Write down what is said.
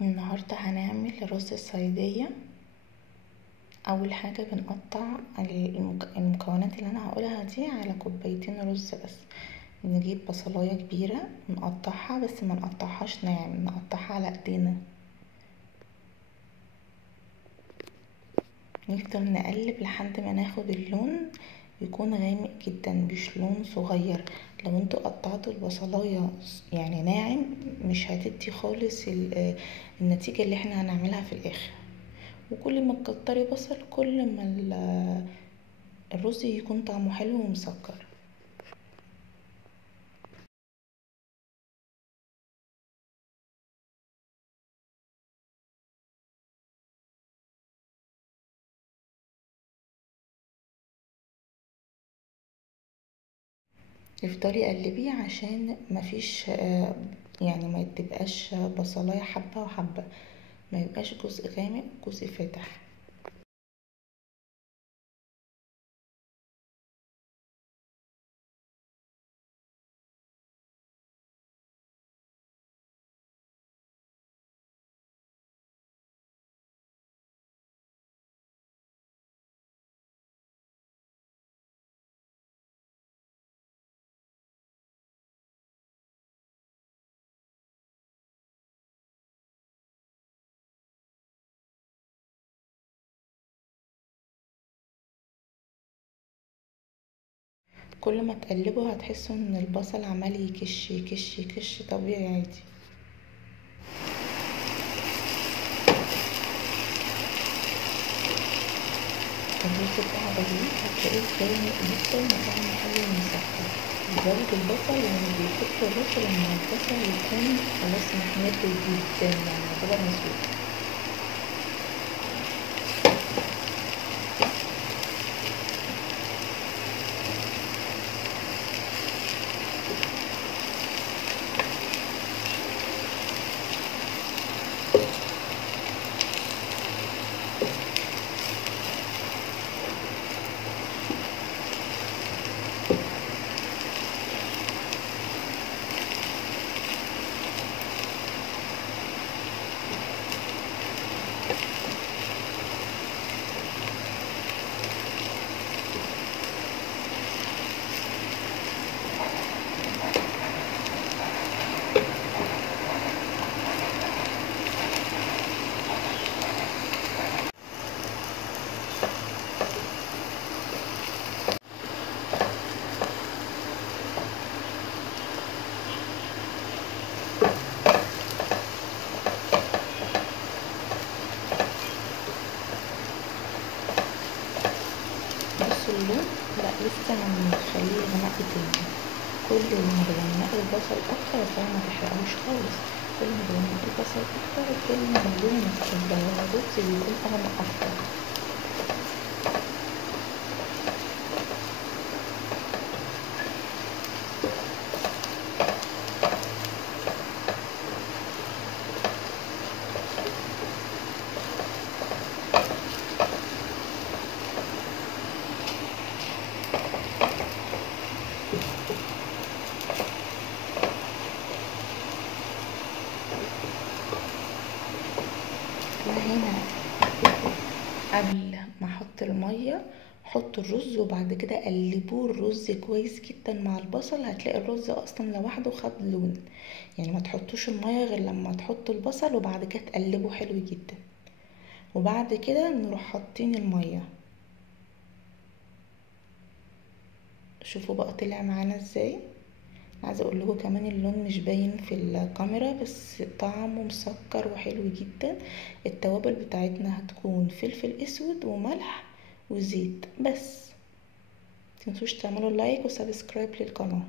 النهاردة هنعمل رز الصيادية. اول حاجة بنقطع المكونات اللي انا هقولها دي على كوبايتين رز بس. نجيب بصلاية كبيرة نقطعها، بس ما نقطعهاش ناعم، نقطعها على ايدينا. نفضل نقلب لحد ما ناخد اللون يكون غامق جدا، مش لون صغير. لو انتوا قطعتوا البصلاية يعني ناعم مش هتدي خالص النتيجة اللي احنا هنعملها في الاخر. وكل ما تكتري بصل كل ما الرز يكون طعمه حلو ومسكر. افضلي قلبيه عشان مفيش يعني ما تبقاش بصلايه حبه وحبه، ما يبقاش جزء غامق وجزء فاتح. كل ما تقلبوا هتحسوا ان البصل عمال يكش يكش يكش طبيعي عادي. الرز بتاع بهيج هتلاقيه غامق جدا وطعمه حلو ومسكر. زود البصل يعني بيحط الرز لما البصل يكون خلاص محمر جدا، يعني يعتبر مسلوق. بصوا اللون، لا لسه هنخليه يغمق تاني. كل ما تغمقي البصل اكتر طبعا ما تحرقوش خالص، كل ما تغمقي البصل اكتر كل ما اللون الرز بيكون اغمق اكتر. وهنا قبل ما احط الميه حط الرز وبعد كده قلبوه الرز كويس جدا مع البصل. هتلاقي الرز اصلا لوحده خد لون، يعني ما تحطوش الميه غير لما تحطوا البصل وبعد كده تقلبوا حلو جدا، وبعد كده نروح حاطين الميه. شوفوا بقى طلع معانا ازاي. عايزه اقول لكم كمان اللون مش باين في الكاميرا بس طعمه مسكر وحلو جدا. التوابل بتاعتنا هتكون فلفل اسود وملح وزيت بس. متنسوش تعملوا لايك وسبسكرايب للقناه.